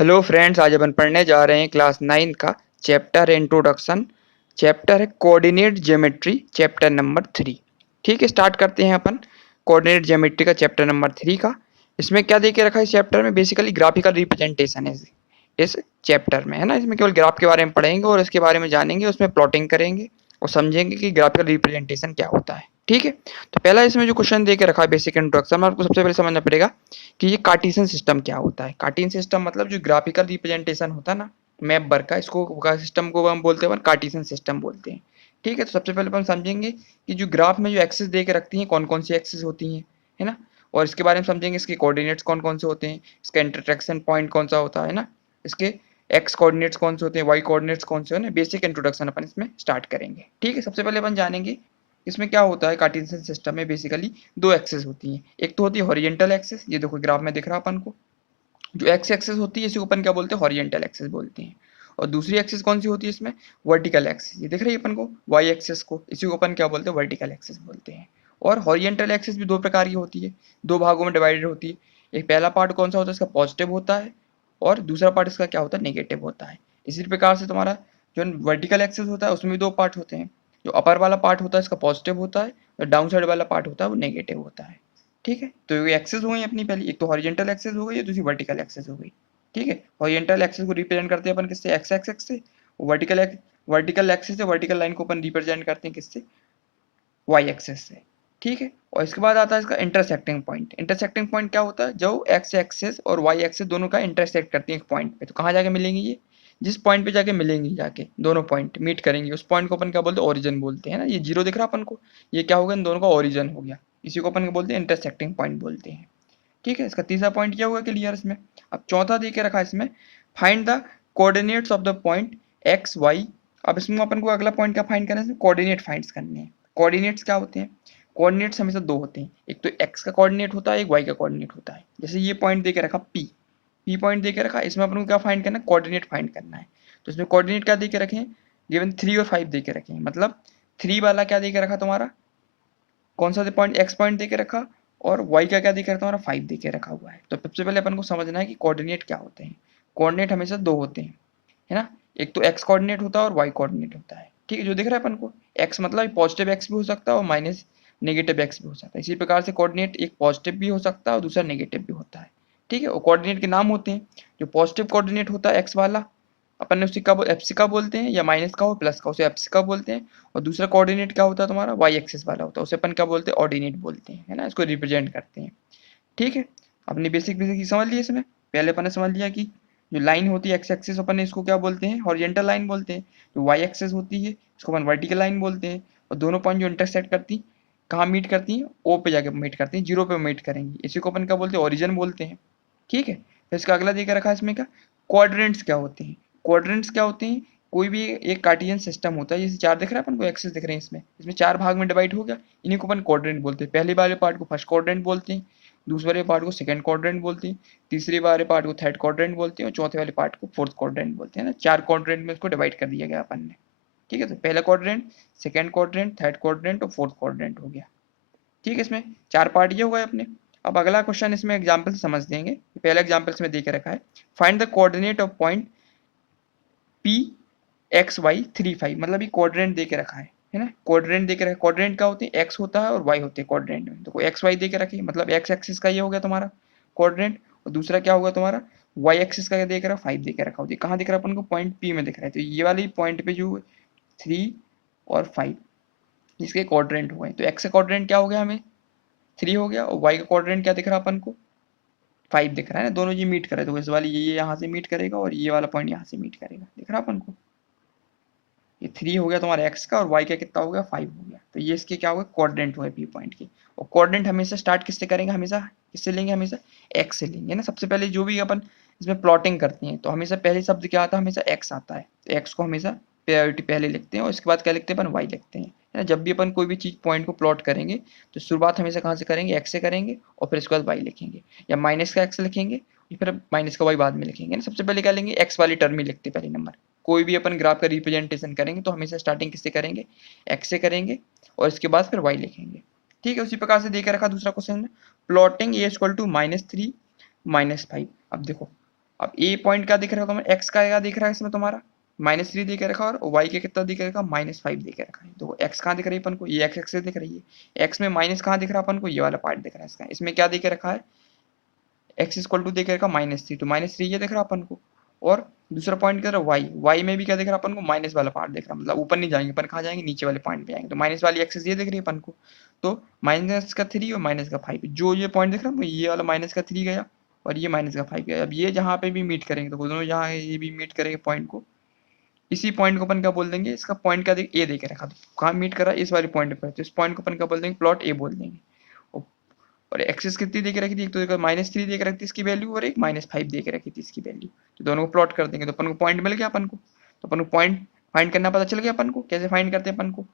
Hello friends, आज अपन पढ़ने जा रहे हैं क्लास 9 का चैप्टर इंट्रोडक्शन। चैप्टर है कोऑर्डिनेट ज्योमेट्री, चैप्टर नंबर 3। ठीक है, स्टार्ट करते हैं अपन कोऑर्डिनेट ज्योमेट्री का चैप्टर नंबर 3 का। इसमें क्या दे के रखा है इस चैप्टर में? बेसिकली ग्राफिकल रिप्रेजेंटेशन है इस चैप्टर में, है ना। इसमें केवल ग्राफ के बारे में पढ़ेंगे और इसके बारे में जानेंगे, उसमें प्लॉटिंग करेंगे और समझेंगे कि ग्राफिकल रिप्रेजेंटेशन क्या होता है। ठीक है, तो पहला इसमें जो क्वेश्चन दे के रखा है बेसिक इंट्रोडक्शन में, आपको सबसे पहले समझना पड़ेगा कि ये कार्टेशियन सिस्टम क्या होता है। कार्टेशियन सिस्टम मतलब जो ग्राफिकल रिप्रेजेंटेशन होता है ना मैप बर का, इसको सिस्टम को हम बोलते हैं, कार्टेशियन सिस्टम बोलते हैं। ठीक है, तो सबसे पहले अपन समझेंगे कि जो ग्राफ में जो एक्सिस दे के रखती हैं कौन कौन सी एक्सिस होती हैं, है ना। और इसके बारे में समझेंगे इसके कोऑर्डिनेट्स कौन कौन से होते हैं, इसका इंटरसेक्शन पॉइंट कौन सा होता है ना, इसके एक्स कोऑर्डिनेट्स कौन से होते हैं, वाई कोऑर्डिनेट्स कौन से होते हैं। बेसिक इंट्रोडक्शन अपन इसमें स्टार्ट करेंगे। ठीक है, सबसे पहले अपन जानेंगे इसमें क्या होता है। कार्टेशियन सिस्टम में बेसिकली दो एक्सिस होती हैं। एक तो होती है हॉरिजेंटल एक्सिस, ये देखो ग्राफ में दिख रहा है अपन को। जो एक्स एक्सिस होती है इसी को अपन क्या बोलते हैं, हॉरिजेंटल एक्सिस बोलते हैं। और दूसरी एक्सिस कौन सी होती है इसमें, वर्टिकल एक्सिस, ये दिख रही है अपन को वाई एक्सिस को, इसी को अपन क्या बोलते हैं, वर्टिकल एक्सिस बोलते हैं। और हॉरिजेंटल एक्सिस भी दो प्रकार की होती है, दो भागों में डिवाइडेड होती है। एक पहला पार्ट कौन सा होता है इसका, पॉजिटिव होता है, और दूसरा पार्ट इसका क्या होता है, नेगेटिव होता है। इसी प्रकार से तुम्हारा जो वर्टिकल एक्सिस होता है उसमें भी दो पार्ट होते हैं। जो अपर वाला पार्ट होता है इसका पॉजिटिव होता है, और डाउन साइड वाला पार्ट होता है वो नेगेटिव होता है। ठीक है, तो ये एक्सेस हो गई अपनी पहली, एक तो हॉरिजेंटल एक्सेस हो गई है, दूसरी वर्टिकल एक्सेस हो गई। ठीक है, हॉरिजेंटल एक्सेस को रिप्रेजेंट करते हैं अपन किससे, एक्स एक्सेस से। वर्टिकल एक्सेस से वर्टिकल लाइन को अपन रिप्रेजेंट करते हैं किससे, वाई एक्सेस से। ठीक है, और इसके बाद आता है इसका इंटरसेक्टिंग पॉइंट। इंटरसेक्टिंग पॉइंट क्या होता है, जो एक्स एक्सेस और वाई एक्सेस दोनों का इंटरसेक्ट करती है एक पॉइंट पे। तो कहाँ जाके मिलेंगी ये, जिस पॉइंट पे जाके मिलेंगी, जाके दोनों पॉइंट मीट करेंगे, उस पॉइंट को अपन क्या बोलते हैं, ओरिजिन बोलते हैं ना। ये जीरो दिख रहा है अपन को, ये क्या होगा, इन दोनों का ओरिजिन हो गया। इसी को अपन बोलते हैं इंटरसेक्टिंग पॉइंट बोलते हैं। ठीक है, इसका तीसरा पॉइंट क्या हुआ, क्लियर इसमें। अब चौथा दे के रखा है इसमें, find the coordinates of the point X Y. अब इसमें अपन को अगला पॉइंट क्या फाइंड करना है, कोऑर्डिनेट फाइंड करने हैं। कोऑर्डिनेट्स क्या होते हैं, कोऑर्डिनेट्स हमेशा दो होते हैं, एक तो एक्स का कोऑर्डिनेट होता है, एक वाई का कोऑर्डिनेट होता है। जैसे ये पॉइंट दे के रखा पी, पी पॉइंट दे के रखा, इसमें अपन को क्या फाइंड करना है, कोऑर्डिनेट फाइंड करना है। तो इसमें कोऑर्डिनेट क्या दे के रखे हैं, गिवन 3 और 5 दे के रखे हैं। मतलब 3 वाला क्या दे के रखा तुम्हारा, कौन सा पॉइंट, एक्स पॉइंट दे के रखा, और वाई का क्या दे के रखा, हमारा 5 दे के रखा हुआ है। तो सबसे पहले अपन को समझना है कि कोऑर्डिनेट क्या होते हैं। कोऑर्डिनेट हमेशा दो होते हैं, है ना। एक तो एक्स कोऑर्डिनेट होता है और वाई कोऑर्डिनेट होता है। ठीक है, जो दिख रहा है अपन को, एक्स मतलब पॉजिटिव एक्स भी हो सकता है और माइनस नेगेटिव एक्स भी हो सकता है। इसी प्रकार से कोऑर्डिनेट एक पॉजिटिव भी हो सकता है और दूसरा नेगेटिव भी होता है। ठीक है, और कोऑर्डिनेट के नाम होते हैं। जो पॉजिटिव कोऑर्डिनेट होता है एक्स वाला, अपन ने उसी का एप्सी का बोलते हैं, या माइनस का हो प्लस का, उसे एप्सी का बोलते हैं। और दूसरा कोऑर्डिनेट क्या होता है तुम्हारा, वाई एक्सिस वाला होता है, उसे अपन क्या बोलते हैं, ऑर्डिनेट बोलते हैं, है ना। इसको रिप्रेजेंट करते हैं। ठीक है, अपनी बेसिक बेसिक समझ लिया इसमें। पहले अपन ने समझ लिया कि जो लाइन होती है एक्स एक्सिस, अपन ने इसको क्या बोलते हैं, हॉरिजेंटल लाइन बोलते हैं। जो वाई एक्सिस होती है इसको अपन वर्टिकल लाइन बोलते हैं। और दोनों पॉइंट जो इंटरसेक्ट करती, कहाँ मीट करती हैं, ओ पे जाके मीट करती हैं, जीरो पे मीट करेंगी, इसी को अपन क्या बोलते हैं, ओरिजिन बोलते हैं। ठीक है, फिर इसका अगला देकर रखा है इसमें क्या, क्वाड्रेंट्स क्या होते हैं। क्वाड्रेंट्स क्या होते हैं, कोई भी एक कार्टेशियन सिस्टम होता है, जैसे चार दिख रहा है अपन को, एक्सिस दिख रहे हैं इसमें, इसमें चार भाग में डिवाइड हो गया, इन्हीं को अपन क्वाड्रेंट बोलते हैं। पहले वाले पार्ट को फर्स्ट क्वाड्रेंट बोलते हैं, दूसरे पार्ट को सेकंड क्वाड्रेंट बोलते हैं, तीसरे वाले पार्ट को थर्ड क्वाड्रेंट बोलते हैं, और चौथे वाले पार्ट को फोर्थ क्वाड्रेंट बोलते हैं ना। चार क्वाड्रेंट में इसको डिवाइड कर दिया गया अपन ने। ठीक है, तो पहला quadrant, second quadrant, third quadrant और फोर्थ क्वाड्रेंट हो गया। ठीक है, इसमें चार पार्ट ये हो गए अपने। अब अगला क्वेश्चन इसमें एग्जाम्पल से समझ देंगे। पहला एग्जाम्पल इसमें दे के रखा है, find the coordinate of point P X Y 3 5। मतलब ये क्वाड्रेंट दे के रखा है ना। क्वाड्रेंट दे के रखा, क्वाड्रेंट क्या होते हैं, एक्स होता है और वाई होते हैं क्वाड्रेंट में। तो एक्स वाई दे के रखी, मतलब एक्स एक्सिस का ये हो गया तुम्हारा क्वाड्रेंट, और दूसरा क्या होगा तुम्हारा, वाई एक्सिस का देख रहा है, 5 दे के रखा होती है। कहाँ दिख रहा है अपन को, पॉइंट पी में दिख रहा है। तो ये वाली पॉइंट पे जो 3 और 5 इसके क्वाड्रेंट हुए, तो एक्स का क्वाड्रेंट क्या हो गया हमें, 3 हो गया, और वाई का क्वाड्रेंट क्या दिख रहा है अपन को, 5 दिख रहा है ना। दोनों ये मीट करे, तो इस वाली ये यहाँ से मीट करेगा और ये वाला पॉइंट यहाँ से मीट करेगा, दिख रहा है अपन को। ये 3 हो गया तुम्हारा एक्स का, और वाई का कितना हो गया, 5 हो गया। तो ये इसके क्या हो गए, क्वाड्रेंट हुए पी पॉइंट के। और क्वाड्रेंट हमेशा स्टार्ट किससे करेंगे, हमेशा किससे लेंगे, हमेशा एक्स से लेंगे ना। सबसे पहले जो भी अपन इसमें प्लॉटिंग करते हैं तो हमेशा पहले शब्द क्या आता है, हमेशा एक्स आता है। तो एक्स को हमेशा प्रायोरिटी पहले लिखते हैं, और इसके बाद क्या लिखते हैं अपन, वाई लिखते हैं, है ना। जब भी अपन कोई भी चीज पॉइंट को प्लॉट करेंगे तो शुरुआत हमेशा कहाँ से करेंगे, एक्स से करेंगे, और फिर इसके बाद वाई लिखेंगे, या माइनस का एक्स लिखेंगे, फिर माइनस का वाई बाद में लिखेंगे ना। सबसे पहले क्या लेंगे, एक्स वाली टर्म ही लिखते हैं पहले नंबर। कोई भी अपन ग्राफ का रिप्रेजेंटेशन करेंगे तो हमेशा स्टार्टिंग किससे करेंगे, एक्स से करेंगे, और इसके बाद फिर वाई लिखेंगे। ठीक है, उसी प्रकार से देकर रखा दूसरा क्वेश्चन में, प्लॉटिंग ए इक्वल टू -3 -5। अब देखो अब ए पॉइंट क्या दिख रहा है तुम्हें, एक्स का क्या दिख रहा है इसमें तुम्हारा -3 दे के रखा और वाई के कितना दिख रखा -5 दे के रखा है। तो एक्स कहाँ दिख रही है अपन को, ये एक्स एक्सिस दिख रही है। एक्स में माइनस कहाँ दिख रहा है अपन को, ये वाला पार्ट दिख रहा है इसका। इसमें क्या दे के रखा है, एक्स इक्वल टू दे के रखा -3, तो -3 ये दिख रहा अपन को। और दूसरा पॉइंट क्या रहा वाई, वाई में भी क्या दिख रहा अपन को, माइनस वाला पार्ट दिख रहा, मतलब ऊपर नहीं जाएंगे अपन, कहाँ जाएंगे, नीचे वाले पॉइंट पे आएंगे। तो माइनस वाली एक्सिस ये दिख रही है अपन को। तो -3 और -5, जो ये पॉइंट दिख रहा है ये वाला -3 गया और ये -5 गया। अब ये जहाँ पे भी मीट करेंगे तो दोनों जहाँ ये भी मीट करेंगे पॉइंट को, इसी पॉइंट को अपन क्या बोल देंगे, इसका पॉइंट का ए दे के रखा, तो कहाँ मीट कर रहा है, इस वाले पॉइंट पर, तो इस पॉइंट को अपन क्या बोल देंगे, प्लॉट ए बोल देंगे। और एक्सिस कितनी दे के रखी थी, एक तो -3 दे के रखी थी इसकी वैल्यू और एक -5 दे के रखी थी इसकी वैल्यू। तो दोनों को प्लॉट कर देंगे तो अपन को पॉइंट मिल गया अपन को। तो अपन को पॉइंट फाइंड करना पता चल गया अपन को, कैसे फाइंड करते हैं अपन को,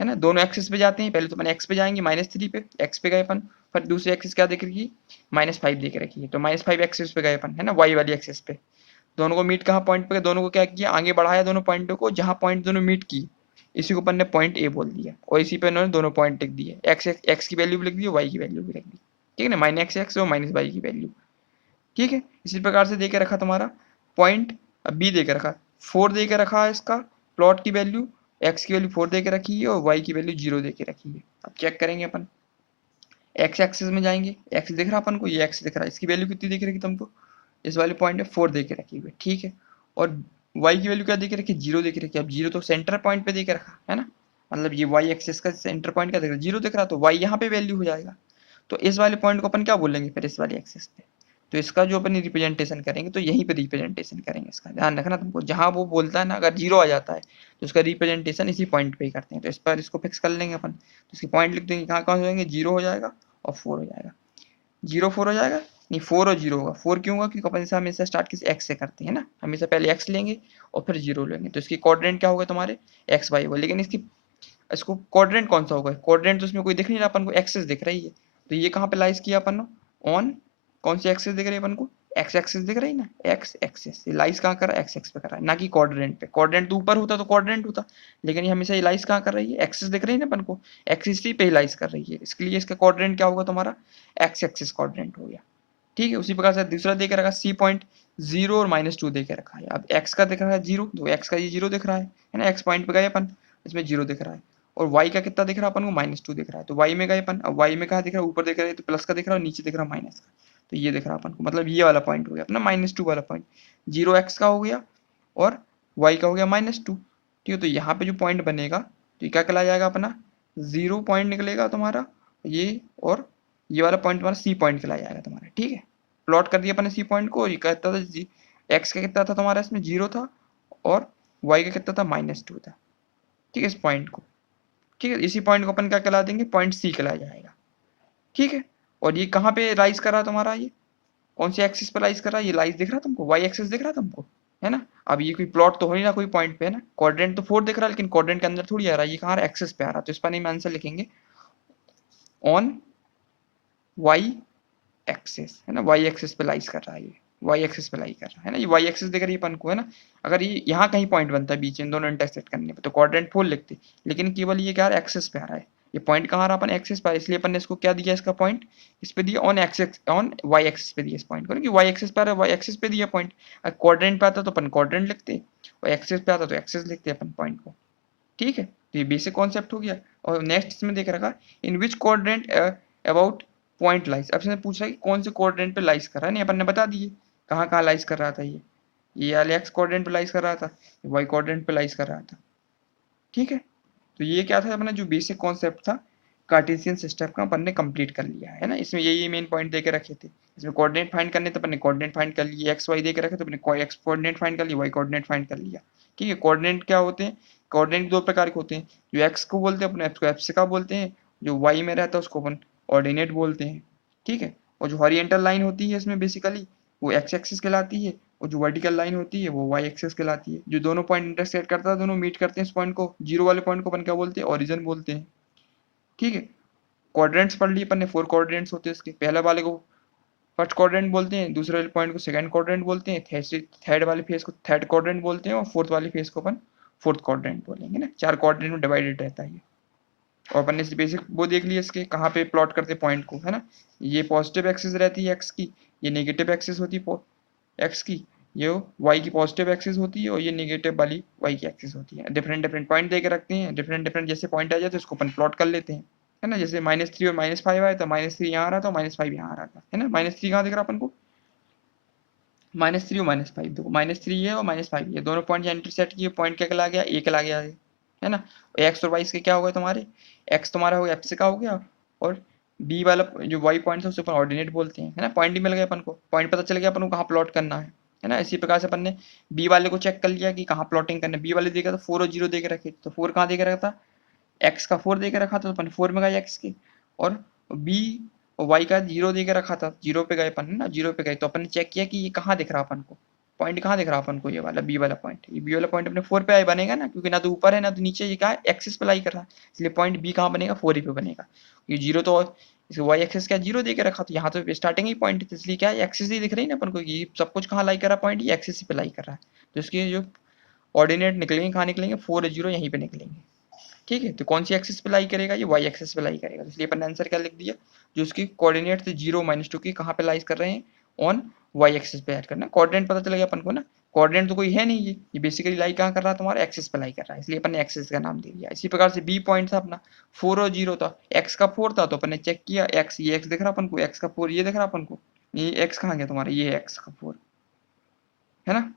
है ना। दोनों एक्सिस पे जाते हैं, पहले तो अपन एक्स पे जाएंगे, -3 पे एक्स पे गए अपन, फिर दूसरी एक्सिस क्या देख रखी है, -5 दे के रखी है, तो -5 एक्सिस पे गए अपन, है ना, वाई वाली एक्सिस पे। दोनों को मीट कहाँ पॉइंट पे, दोनों को क्या किया, आगे बढ़ाया दोनों पॉइंटों को, जहाँ पॉइंट दोनों मीट की इसी को अपन ने पॉइंट ए बोल दिया, और इसी पे उन्होंने दोनों पॉइंट लिख दिए, एक्स की वैल्यू भी लिख दी, वाई की वैल्यू भी लिख दी, ठीक है ना, -x और -y की वैल्यू, ठीक है। इसी प्रकार से दे के रखा तुम्हारा पॉइंट, बी दे के रखा 4 दे के रखा है इसका प्लॉट की वैल्यू, एक्स की वैल्यू 4 दे के रखी है और वाई की वैल्यू 0 दे के रखी है। अब चेक करेंगे अपन, एक्स एक्सिस में जाएंगे, एक्स दिख रहा अपन को, ये एक्स दिख रहा है, इसकी वैल्यू कितनी दिख रही है तुमको, इस वाले पॉइंट पे 4 दे के रखी हुई, ठीक है। और वाई की वैल्यू क्या दे के रखी, 0 दे के रखी है। अब 0 तो सेंटर पॉइंट पे दे के रखा है ना, मतलब ये वाई एक्सिस का सेंटर पॉइंट क्या दिख रहा है, 0 दिख रहा, तो वाई यहाँ पे वैल्यू हो जाएगा। तो इस वाले पॉइंट को अपन क्या बोलेंगे फिर, इस वाली एक्सिस पे, तो इसका जो अपन रिप्रेजेंटेशन करेंगे तो यहीं पे रिप्रेजेंटेशन करेंगे, इसका ध्यान रखना तुमको, जहां वो बोलता है ना अगर 0 आ जाता है तो उसका रिप्रेजेंटेशन इसी पॉइंट पे ही करते हैं। तो इस पर इसको फिक्स कर लेंगे अपन, तो इसके पॉइंट लिख देंगे, कहाँ कहाँ हो जाएंगे, 0 हो जाएगा और 4 हो जाएगा, 0 4 हो जाएगा, नहीं 4 और 0 होगा। 4 क्यों होगा, क्योंकि अपन हमेशा स्टार्ट किसी एक्स से करते हैं ना, हमेशा पहले एक्स लेंगे और फिर 0 लेंगे, तो इसकी कोऑर्डिनेट क्या होगा तुम्हारे, एक्स वाई होगा। लेकिन इसकी इसको कोऑर्डिनेट कौन सा होगा, कोऑर्डिनेट तो उसमें कोई दिख नहीं रहा अपन को, एक्सिस दिख रही है, तो ये कहाँ पे लाइज किया अपन ने, ऑन कौन सी एक्सिस दिख रही है अपन को, एक्स एक्सिस दिख रही है ना, एक्स एक्सिस, ये लाइज कहाँ कर रहा है, एक्स एक्स पे कर रहा है, ना कि कोऑर्डिनेट पे। कोऑर्डिनेट तो ऊपर होता तो कोऑर्डिनेट होता, लेकिन ये हमेशा ये लाइज कहाँ कर रही है, एक्सिस दिख रही है ना अपन को, एक्सिस पे ही लाइज कर रही है, इसके लिए इसका कोऑर्डिनेट क्या होगा तुम्हारा, एक्स एक्सिस कोऑर्डिनेट हो गया, ठीक है। उसी प्रकार से दूसरा दे के रखा सी पॉइंट, 0 और -2 दे के रखा है। अब एक्स का दिख रहा है 0, तो एक्स का ये 0 दिख रहा है ना, एक्स पॉइंट पे गए अपन, इसमें 0 दिख रहा है। और y का कितना दिख रहा है अपन को, -2 दिख रहा है, तो y में गए अपन, अब y में कहाँ दिख रहा है, ऊपर दिख रहा है तो प्लस का दिख रहा है, नीचे दिख रहा है माइनस का, तो ये दिख रहा है अपन को, मतलब ये वाला पॉइंट हो गया अपना -2 वाला पॉइंट, 0 एक्स का हो गया और y का हो गया -2, ठीक है। तो यहाँ पे जो पॉइंट बनेगा तो ये क्या कहला जाएगा अपना, 0 पॉइंट निकलेगा तुम्हारा ये, और ये वाला पॉइंट तुम्हारा सी पॉइंट कहला जाएगा तुम्हारा, ठीक है। प्लॉट कर दिया अपने सी पॉइंट को, ये कहता था एक्स का कितना था तुम्हारा, इसमें 0 था और वाई का कितना था, -2 था, ठीक है, इस पॉइंट को, ठीक है। इसी पॉइंट को अपन क्या कहला देंगे, पॉइंट सी कहला जाएगा, ठीक है। और ये कहाँ पे राइज कर रहा है तुम्हारा, ये कौन सी एक्सिस पे लाइज कर रहा है, ये लाइज दिख रहा है तुमको, वाई एक्सिस दिख रहा है तुमको, है ना। अब ये कोई प्लॉट तो हो नहीं रहा कोई पॉइंट पे, है ना, कोऑर्डिनेट तो 4 दिख रहा है लेकिन कोऑर्डिनेट के अंदर थोड़ी आ रहा है, ये कहाँ एक्सिस पे आ रहा है, तो इस पर नहीं आंसर लिखेंगे, ऑन वाई एक्सिस, है ना, वाई एक्सिस पे लाइज कर रहा है, ये वाई एक्सिस पे लाइज कर रहा है ना, ये वाई एक्सिस दिख रही है अपन को, है ना। अगर ये यहाँ कहीं पॉइंट बनता है बीच में दोनों इंटरसेक्ट करने पे तो कोऑर्डिनेट 4 लिखते, लेकिन केवल ये क्या एक्सिस पे आ रहा है, ये पॉइंट कहाँ आ रहा है अपन एक्सिस पर, इसलिए अपन ने इसको क्या दिया, इसका पॉइंट इस पे दिया, on axis, on Y axis पे दिया इस पॉइंट को, क्योंकि वाई एक्सिस पे आ रहा है, वाई एक्सिस पे दिया पॉइंट। अगर कोऑर्डिनेट पे आता तो अपन कोऑर्डिनेट लिखते, और एक्सिस पे आता तो एक्सिस लिखते अपन पॉइंट को, ठीक है। तो ये बेसिक कॉन्सेप्ट हो गया। और नेक्स्ट इसमें देख रखा इन विच कोऑर्डिनेट अबाउट पॉइंट लाइज, अब इसने पूछा कि कौन से कोऑर्डिनेट पे लाइज कर रहा है, नहीं अपन ने बता दिए कहाँ कहाँ लाइज कर रहा था, ये वाले एक्स कोऑर्डिनेट पे लाइज कर रहा था, वाई कोऑर्डिनेट पे लाइज कर रहा था, ठीक है। तो ये क्या था अपना जो बेसिक कॉन्सेप्ट था कार्टेशियन सिस्टम का, अपन ने कंप्लीट कर लिया है ना। इसमें यही मेन पॉइंट देके रखे थे, इसमें कोऑर्डिनेट फाइंड करने तो अपन ने कोऑर्डिनेट फाइंड कर लिए, एक्स वाई देके रखे तो अपने एक्स कोऑर्डिनेट फाइंड कर लिया, वाई कोऑर्डिनेट फाइंड कर लिया, ठीक है। कोऑर्डिनेट क्या होते हैं, कोऑर्डिनेट दो प्रकार के होते हैं, जो एक्स को बोलते हैं अपने एक्स को एब्सिका बोलते हैं, जो वाई में रहता है उसको अपन ऑर्डिनेट बोलते हैं, ठीक है। और जो हॉरिजॉन्टल लाइन होती है इसमें बेसिकली वो एक्स एक्सिस कहलाती है, और जो वर्टिकल लाइन होती है वो वाई एक्सिस कहलाती है। जो दोनों पॉइंट इंटरसेक्ट करता है, दोनों मीट करते हैं इस पॉइंट को, 0 वाले पॉइंट को अपन क्या बोलते हैं, ओरिजिन बोलते हैं, ठीक है। क्वाड्रेंट्स पढ़ लिए अपन ने, 4 क्वाड्रेंट्स होते हैं इसके, पहले वाले को फर्स्ट क्वाड्रेंट बोलते हैं, दूसरे वाले पॉइंट को सेकंड क्वाड्रेंट बोलते हैं, थर्ड वाले फेस को थर्ड क्वाड्रेंट बोलते हैं, और फोर्थ वाले फेस को अपन फोर्थ क्वाड्रेंट बोलेंगे ना। 4 क्वाड्रेंट में डिवाइडेड रहता है ये। और अपन ने बेसिक वो देख लिया इसके, कहाँ पे प्लॉट करते पॉइंट को, है ना। ये पॉजिटिव एक्सिस रहती है एक्स की, ये नेगेटिव एक्सिस होती है एक्स की, ये वाई की पॉजिटिव एक्सिस होती है और ये निगेटिव वाली वाई की एक्सिस होती है। डिफरेंट डिफरेंट पॉइंट दे के रखते हैं, डिफरेंट डिफरेंट जैसे पॉइंट आ जाए तो इसको अपन प्लॉट कर लेते हैं, है ना। जैसे -3 और -5 आए तो -3 यहाँ आ रहा था, -5 यहाँ आ रहा था, है ना। -3 कहाँ दिख रहा अपन को, -3 और -5 देखो, -3 है और -5 ये दोनों पॉइंट यहाँ इंटरसेक्ट किए, पॉइंट क्या कहला गया, ए कहला गया है ना। एक्स और वाई के क्या हो गए तुम्हारे, एक्स तुम्हारा हो गया एप्सिस का हो गया, और बी वाला जो वाई पॉइंट है उसे अपन ऑर्डिनेट बोलते हैं, है ना। पॉइंट भी मिल गया अपन को, पॉइंट पता चल गया अपन को कहाँ प्लॉट करना है ना। इसी प्रकार से अपन ने बी वाले को चेक कर लिया कि कहाँ प्लॉटिंग करना है। बी वाले देखा तो 4 और 0 दे के रखे, तो 4 कहाँ दे के रखा था, एक्स का 4 दे के रखा था, तो अपन 4 में गए एक्स के, और बी और वाई का 0 दे के रखा था, 0 पे गए अपन, है ना। 0 पे गए तो अपन ने चेक किया कि ये कहाँ दिख रहा अपन को, पॉइंट कहाँ दिख रहा अपन को, ये वाला बी वाला पॉइंट, ये बी वाला पॉइंट अपने 4 पे आई बनेगा ना, क्योंकि ना तो ऊपर है ना तो नीचे, ये क्या है एक्सिस पे लाई कर रहा है, इसलिए पॉइंट बी कहाँ बनेगा, 4 ही पे बनेगा। ये 0 तो इसे वाई एक्सिस क्या 0 दे के रखा, तो यहाँ तो स्टार्टिंग ही पॉइंट थी, इसलिए क्या है एक्सिस ही दिख रही है ना अपन को, ये सब कुछ कहाँ लाई कर रहा है पॉइंट, ये एक्सिस पे लाई कर रहा है, तो इसके जो ऑर्डिनेट निकलेंगे कहाँ निकलेंगे, 4 और 0 यहीं पे निकलेंगे। ठीक है, तो कौन सी एक्सिस पे लाई करेगा, ये वाई एक्सिस पे लाई करेगा, तो इसलिए अपन ने आंसर क्या लिख दिया, जो उसकी कोऑर्डिनेट थे 0 -2 की कहाँ पे लाइज कर रहे हैं, ऑन वाई एक्सिस पे ऐड करना। कोऑर्डिनेट पता चल गया अपन को ना, कोऑर्डिनेट तो कोई है नहीं, ये बेसिकली लाई कहाँ कर रहा है तुम्हारा, एक्सिस पे लाई कर रहा है, इसलिए अपन ने एक्सिस का नाम दे दिया। इसी प्रकार से बी पॉइंट था अपना 4 और 0 था, एक्स का 4 था तो अपन ने चेक किया एक्स, ये एक्स दिख रहा अपन को, एक्स का 4 ये दिख रहा अपन को, ये एक्स कहाँ गया तुम्हारा, ये एक्स का 4, है ना।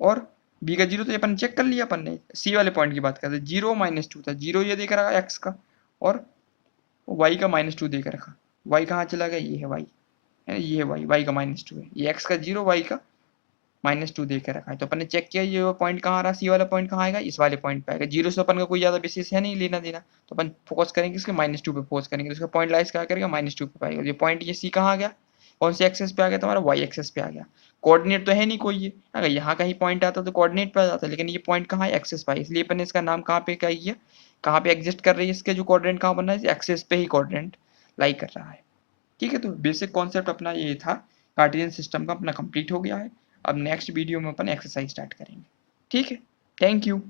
और बी का 0 तो अपन चेक कर लिया अपन ने। सी वाले पॉइंट की बात करते, 0 -2 था, 0 ये देख रहा एक्स का, और वाई का -2 दे के रखा, वाई कहाँ चला गया, ये है वाई, है ना, ये है वाई, वाई का -2 है, ये एक्स का 0 वाई का -2 दे के रखा है, तो अपन ने चेक किया ये पॉइंट कहाँ आ रहा, सी वाला पॉइंट कहाँ आएगा, इस वाले पॉइंट पे आएगा। 0 से अपन का कोई ज्यादा बेसिस है नहीं लेना देना, तो अपन फोकस करेंगे इसके -2 पे फोकस करेंगे, तो इसका पॉइंट लाइस क्या करेगा, -2 पे पाएगा। ये पॉइंट ये सी कहाँ आ गया, कौन से एक्सेस पे आ गया तुम्हारा, वाई एक्सेस पे आ गया। कोऑर्डिनेट तो है नहीं कोई ये, अगर यहाँ कहीं पॉइंट आता तो कोऑर्डिनेट पे आ जाता, लेकिन ये पॉइंट कहाँ है, एक्सेस पे है, इसलिए अपन ने इसका नाम कहाँ पे क्या किया, कहाँ पे एग्जिस्ट कर रही है, इसके जो कोऑर्डिनेट कहाँ बन रहा है, एक्सेस पे ही कोऑर्डिनेट लाई कर रहा है। ठीक है, तो बेसिक कॉन्सेप्ट अपना ये था, कार्टेशियन सिस्टम का अपना कंप्लीट हो गया है। अब नेक्स्ट वीडियो में अपन एक्सरसाइज स्टार्ट करेंगे। ठीक है, थैंक यू।